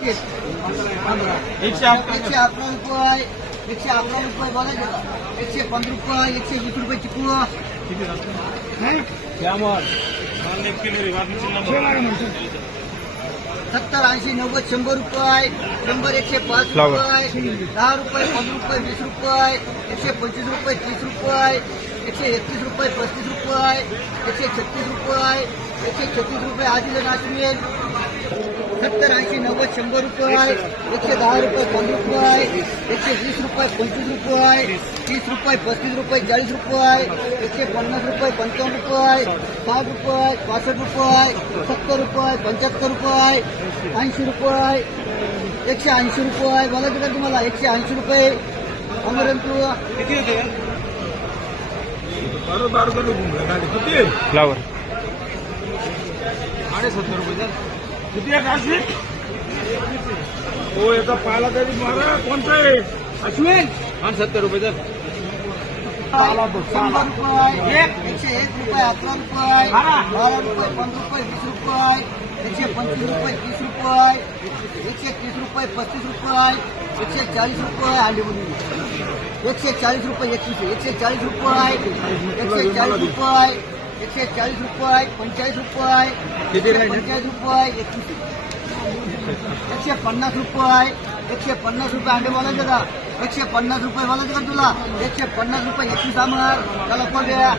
एकतीस 111 रुपये 111 रुपये बोलायचे का 115 रुपये 120 रुपये चिकू श्यामल 70, 80, 90, 100 रुपये 100, 105 रुपये 10 रुपये 15 रुपये 20 रुपये 125 रुपये 30 रुपये 131 रुपये 35 रुपये 136 रुपये 136 रुपये आदिले नाचवेल 70, 80, 90, 100 रुपये 110 रुपये 15 रुपये 120 रुपये 25 रुपये 30 रुपये 35 रुपये 40 रुपये 150 रुपये 55 रुपये 60 रुपये 65 रुपये 70 रुपये 75 रुपये 80 रुपये 180 रुपये बोलायचं का तुम्हाला 180 रुपये अमरंतू फ्लावर 70 रुपये किती आहे काशी हो याचा पाला तरी मारा कोणता आहे अश्विन 70 रुपये तर 100 रुपये 101 रुपये 11 रुपये 12 रुपये 15 रुपये 20 रुपये 125 रुपये 30 रुपये 130 रुपये 35 रुपये 140 रुपये आली बोली 140 रुपये 140 रुपये 140 रुपये 140 रुपये 45 रुपये 45 रुपये 150 रुपये 150 रुपये अंडे बोलायचं का 150 रुपये बोलायचं का तुला 150 रुपये 21 आमर त्याला कोण द्या